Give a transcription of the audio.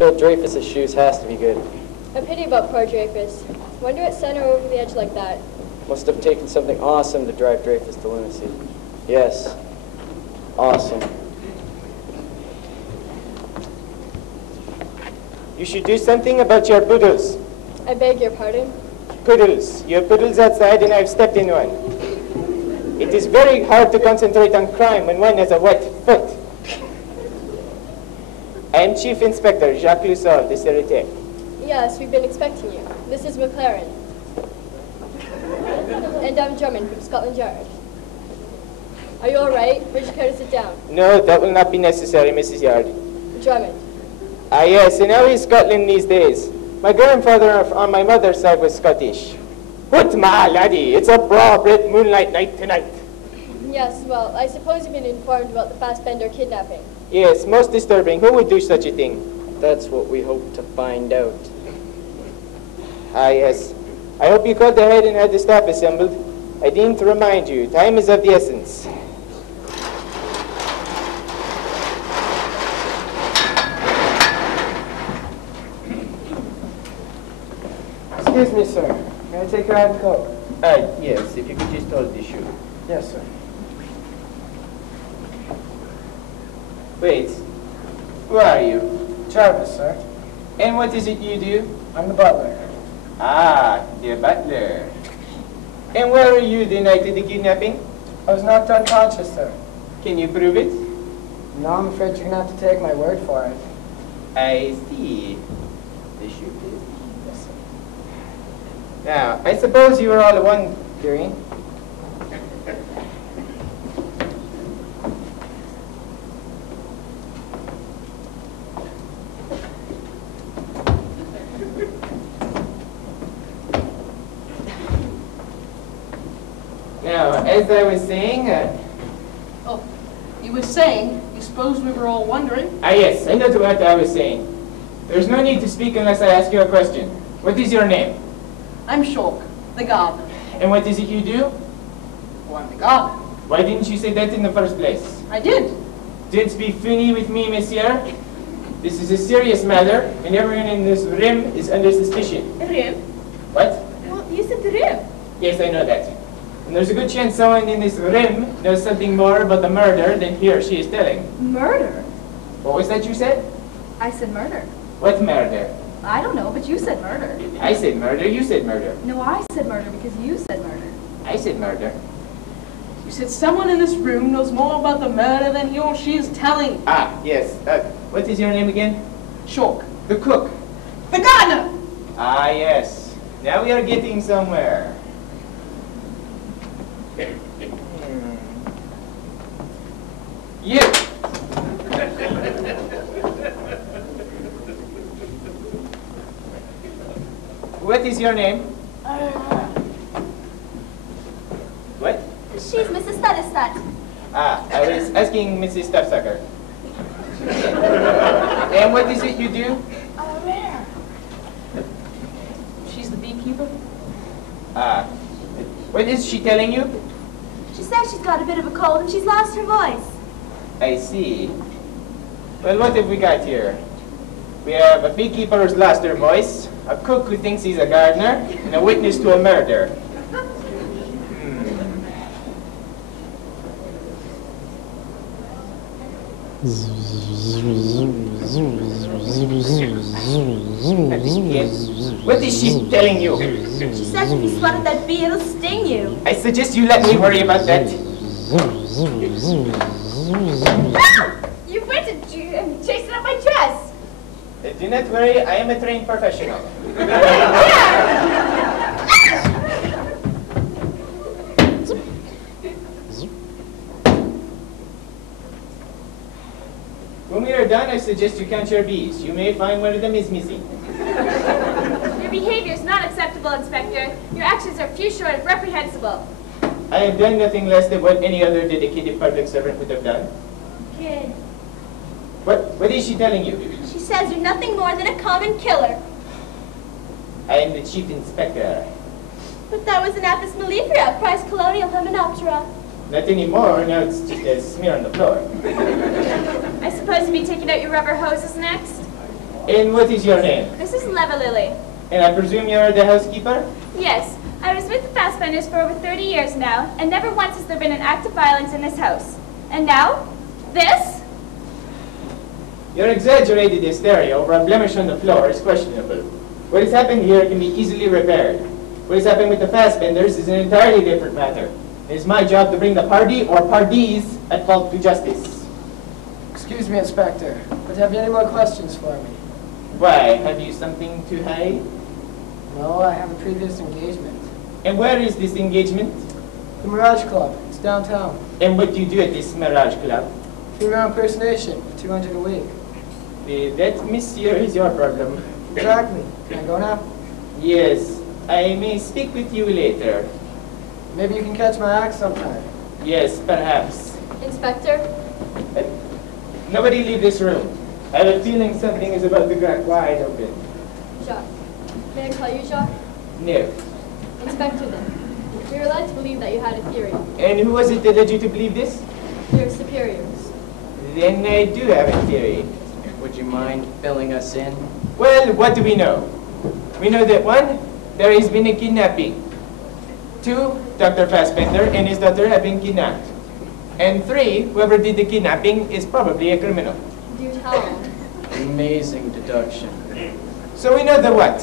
Bill Dreyfus's shoes has to be good. A pity about poor Dreyfus. Wonder what sent her over the edge like that. Must have taken something awesome to drive Dreyfus to lunacy. Yes, awesome. You should do something about your poodles. I beg your pardon? Poodles. You have poodles outside and I've stepped in one. It is very hard to concentrate on crime when one has a wet foot. I am Chief Inspector Jacques Lussault of the Sûreté. Yes, we've been expecting you. This is McLaren. And I'm Drummond from Scotland Yard. Are you all right? Would you care to sit down? No, that will not be necessary, Mrs. Yard. Drummond. Ah, yes, and how is Scotland these days? My grandfather on my mother's side was Scottish. What ma, laddie? It's a broad red moonlight night tonight. Yes, well, I suppose you've been informed about the Fassbender kidnapping. Yes, most disturbing. Who would do such a thing? That's what we hope to find out. Ah, yes. I hope you called ahead and had the staff assembled. I deem to remind you, time is of the essence. Excuse me, sir. May I take your hat and coat? Yes, if you could just hold the shoe. Yes, sir. Wait, who are you? Jarvis, sir. And what is it you do? I'm the butler. Ah, the butler. And where were you the night of the kidnapping? I was knocked unconscious, sir. Can you prove it? No, I'm afraid you're going to have to take my word for it. I see. The shoe, please. Yes, sir. Now, I suppose you were all wondering. Now, as I was saying, Oh, you were saying, you suppose we were all wondering? yes, I know what I was saying. There's no need to speak unless I ask you a question. What is your name? I'm Shulk, the gardener. And what is it you do? Oh, I'm the gardener. Why didn't you say that in the first place? I did. Don't be funny with me, monsieur. This is a serious matter, and everyone in this room is under suspicion. Rim? What? Well, you said the rim. Yes, I know that. And there's a good chance someone in this room knows something more about the murder than he or she is telling. Murder? What was that you said? I said murder. What murder? I don't know, but you said murder. I said murder, you said murder. No, I said murder because you said murder. I said murder. You said someone in this room knows more about the murder than he or she is telling. Ah, yes. What is your name again? Shulk. The cook. The gardener! Ah, yes. Now we are getting somewhere. You! What is your name? What? She's Mrs. Studistud. Ah, I was asking Mrs. Stuffsucker. And what is it you do? Where? She's the beekeeper? Ah, what is she telling you? She says she's got a bit of a cold and she's lost her voice. I see. Well, what have we got here? We have a beekeeper who's lost her voice, a cook who thinks he's a gardener, and a witness to a murder. What is she telling you? She says if you swat at that bee, it'll sting you. I suggest you let me worry about that. You went and chasing up my dress. Do not worry, I am a trained professional. When we are done, I suggest you count your bees. You may find one of them is missing. Your behavior is not acceptable, Inspector. Your actions are few short of reprehensible. I have done nothing less than what any other dedicated public servant would have done. Kid. What is she telling you? She says you're nothing more than a common killer. I am the chief inspector. But that was an apis mellifera, prize colonial hymenoptera. Not anymore, now it's just a smear on the floor. I suppose you'll be taking out your rubber hoses next? And what is your name? This is Lily. And I presume you're the housekeeper? Yes, I was with the Fassbenders for over 30 years now, and never once has there been an act of violence in this house. And now, this? Your exaggerated hysteria over a blemish on the floor is questionable. What has happened here can be easily repaired. What has happened with the Fassbenders is an entirely different matter. It is my job to bring the party or parties at fault to justice. Excuse me, Inspector, but have you any more questions for me? Why, have you something to hide? No, I have a previous engagement. And where is this engagement? The Mirage Club. It's downtown. And what do you do at this Mirage Club? Female impersonation, 200 a week. That, monsieur, is your problem. Exactly. Can I go now? Yes, I may speak with you later. Maybe you can catch my act sometime. Yes, perhaps. Inspector? Nobody leave this room. I have a feeling something is about to crack wide open. Jacques. May I call you Jacques? No. Inspector then. We were led to believe that you had a theory. And who was it that led you to believe this? Your superiors. Then I do have a theory. Would you mind filling us in? Well, what do we know? We know that 1, there has been a kidnapping. 2, Dr. Fassbender and his daughter have been kidnapped. And 3, whoever did the kidnapping is probably a criminal. Do tell. Amazing deduction. So we know the what?